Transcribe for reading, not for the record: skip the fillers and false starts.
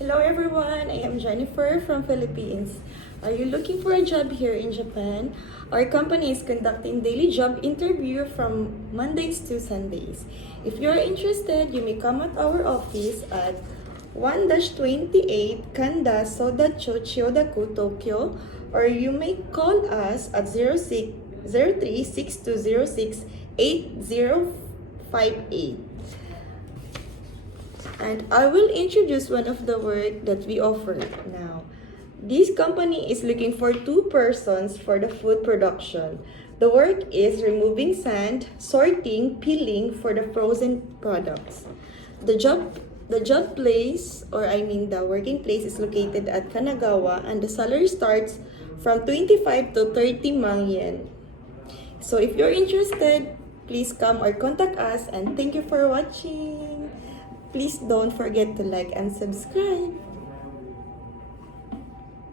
Hello everyone, I am Jennifer from Philippines. Are you looking for a job here in Japan? Our company is conducting daily job interview from Mondays to Sundays. If you are interested, you may come at our office at 1-28 Kanda Sodacho Chiyodaku, Tokyo, or you may call us at 0603-6206-8058. And I will introduce one of the work that we offer now. This company is looking for 2 persons for the food production. The work is removing sand, sorting, peeling for the frozen products. The working place is located at Kanagawa, and the salary starts from 25 to 30 man yen. So if you're interested, please come or contact us, and thank you for watching. Please don't forget to like and subscribe.